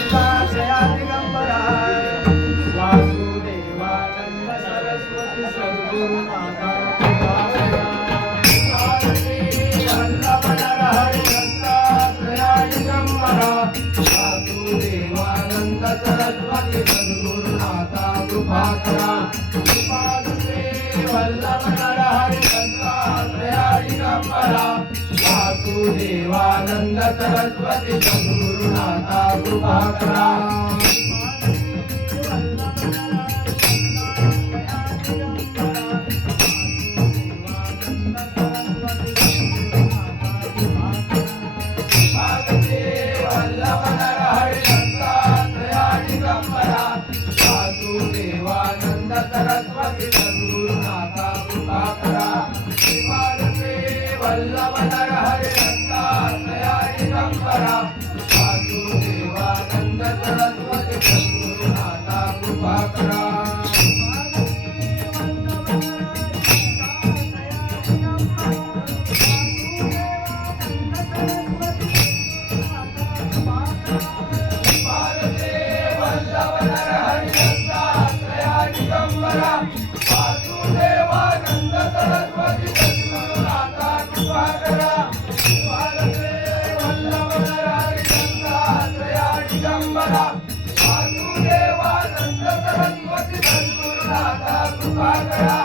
दत्तात्रया दिगंबरा वासुदेवानंद सरस्वती सद्गुरुनाथा सरस्वती सद्गुरुनाथा कृपा करा वल्लभ नरहरि दत्तात्रया दिगंबरा वासुदेवानंद सरस्वती सद्गुरुनाथा कृपा करा वासुदेवानंद सरस्वती सद्गुरुनाथा कृपा करा वल्लभ नरहरि दत्तात्रया दिगंबरा वासुदेवानंद सरस्वती सद्गुरुनाथा कृपा करा वासुदेवानंद सरस्वती सद्गुरुनाथा कृपा करा वल्लभ नरहरि दत्तात्रया दिगंबरा वासुदेवानंद सरस्वती सद्गुरुनाथा कृपा करा